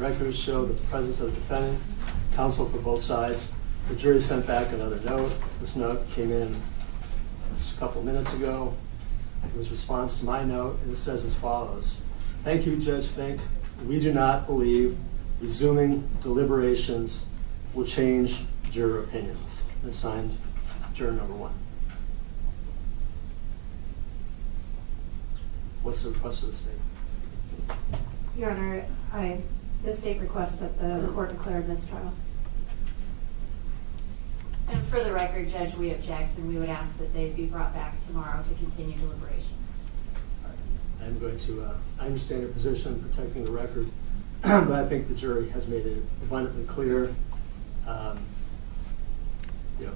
The records show the presence of the defendant, counsel for both sides. The jury sent back another note. This note came in just a couple minutes ago. It was a response to my note, and it says as follows. Thank you, Judge Fink. We do not believe resuming deliberations will change juror opinions. It's signed juror number 1. What's the request of the state? Your Honor, the state requests that the court declare mistrial. And for the record, Judge, we object, and we would ask that they be brought back tomorrow to continue deliberations. I'm going to, I understand your position, protecting the record, but I think the jury has made it abundantly clear.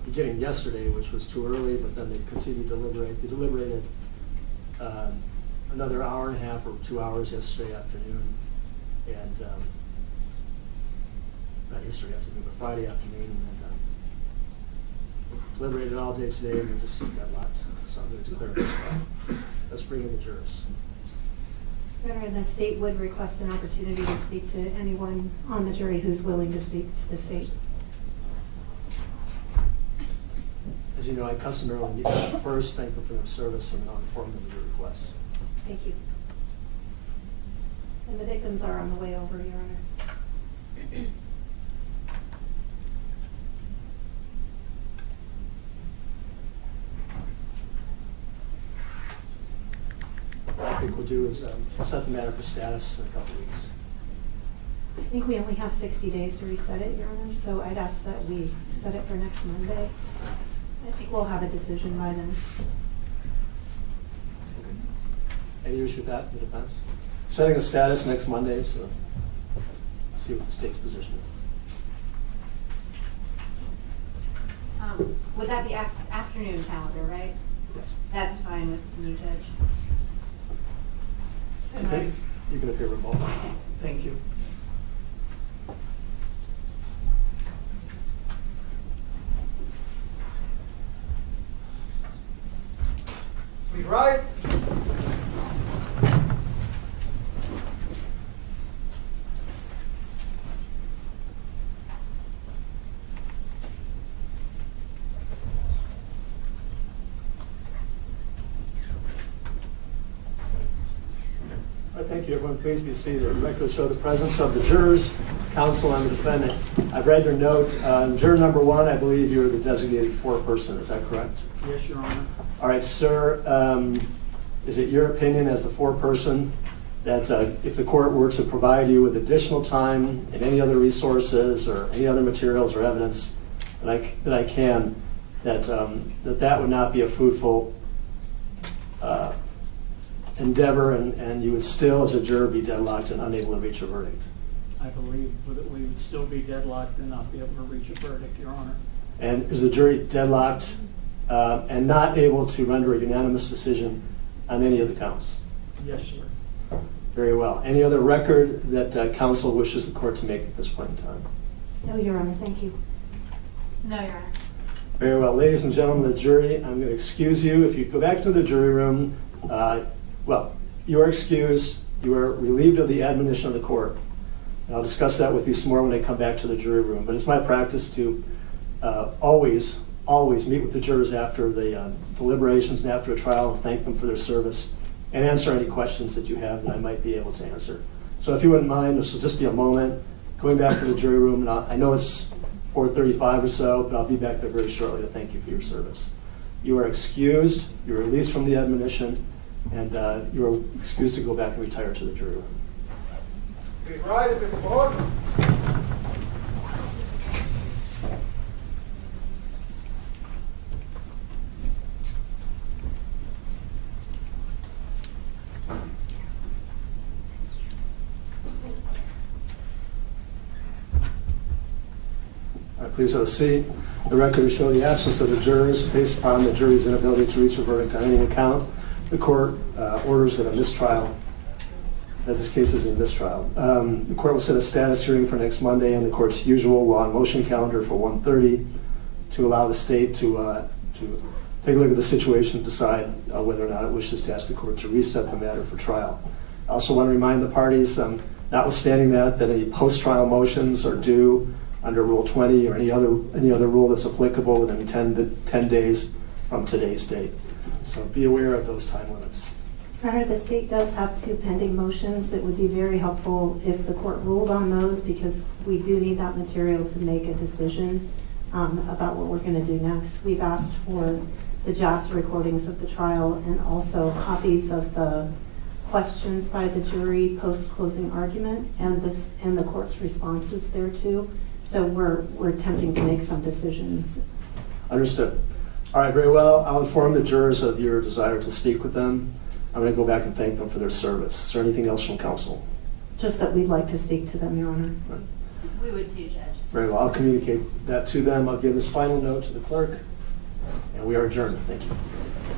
Beginning yesterday, which was too early, but then they continued to deliberate. They deliberated another hour and a half or 2 hours yesterday afternoon, and not yesterday afternoon, but Friday afternoon, and then deliberated all day today, and then just deadlocked. So I'm going to declare this trial. Let's bring in the jurors. Your Honor, the state would request an opportunity to speak to anyone on the jury who's willing to speak to the state. As you know, I customarily meet them first, thank them for their service, and then I'll inform them of your requests. Thank you. And the victims are on the way over, Your Honor. What I think we'll do is set the matter for status in a couple weeks. I think we only have 60 days to reset it, Your Honor, so I'd ask that we set it for next Monday. I think we'll have a decision by then. Any issue with that in the defense? Setting a status next Monday, so see what the state's position is. Would that be afternoon calendar, right? Yes. That's fine with you, Judge. Okay. You can appear remotely. Thank you. Please rise. All right, thank you, everyone. Please be seated. The record will show the presence of the jurors, counsel, and the defendant. I've read your note. Juror number 1, I believe you're the designated foreperson. Is that correct? Yes, Your Honor. All right, sir. Is it your opinion as the foreperson that if the court were to provide you with additional time and any other resources or any other materials or evidence that I can, that would not be a fruitful endeavor, and you would still, as a juror, be deadlocked and unable to reach a verdict? I believe that we would still be deadlocked and not be able to reach a verdict, Your Honor. And is the jury deadlocked and not able to render a unanimous decision on any of the counts? Yes, sir. Very well. Any other record that counsel wishes the court to make at this point in time? No, Your Honor, thank you. No, Your Honor. Very well. Ladies and gentlemen of the jury, I'm going to excuse you. If you go back to the jury room, you are excused. You are relieved of the admonition of the court. And I'll discuss that with you some more when I come back to the jury room. But it's my practice to always meet with the jurors after the deliberations and after a trial and thank them for their service and answer any questions that you have that I might be able to answer. So if you wouldn't mind, this will just be a moment. Going back to the jury room, and I know it's 4:35 or so, but I'll be back there very shortly to thank you for your service. You are excused. You're released from the admonition, and you are excused to go back and retire to the jury room. Please rise if it's aboard. All right, please have a seat. The record will show the absence of the jurors based upon the jury's inability to reach a verdict on any account. The court orders that a mistrial, that this case is a mistrial. The court will set a status hearing for next Monday on the court's usual law and motion calendar for 1:30 to allow the state to take a look at the situation and decide whether or not it wishes to ask the court to reset the matter for trial. I also want to remind the parties, not Notwithstanding that any post-trial motions are due under Rule 20 or any other rule that's applicable within 10 days from today's date. So be aware of those time limits. Your Honor, the state does have 2 pending motions. It would be very helpful if the court ruled on those, because we do need that material to make a decision about what we're going to do next. We've asked for the JATS recordings of the trial and also copies of the questions by the jury post-closing argument and the court's responses thereto. So we're attempting to make some decisions. Understood. All right, very well. I'll inform the jurors of your desire to speak with them. I'm going to go back and thank them for their service. Is there anything else from counsel? Just that we'd like to speak to them, Your Honor. We would too, Judge. Very well. I'll communicate that to them. I'll give this final note to the clerk, and we are adjourned. Thank you.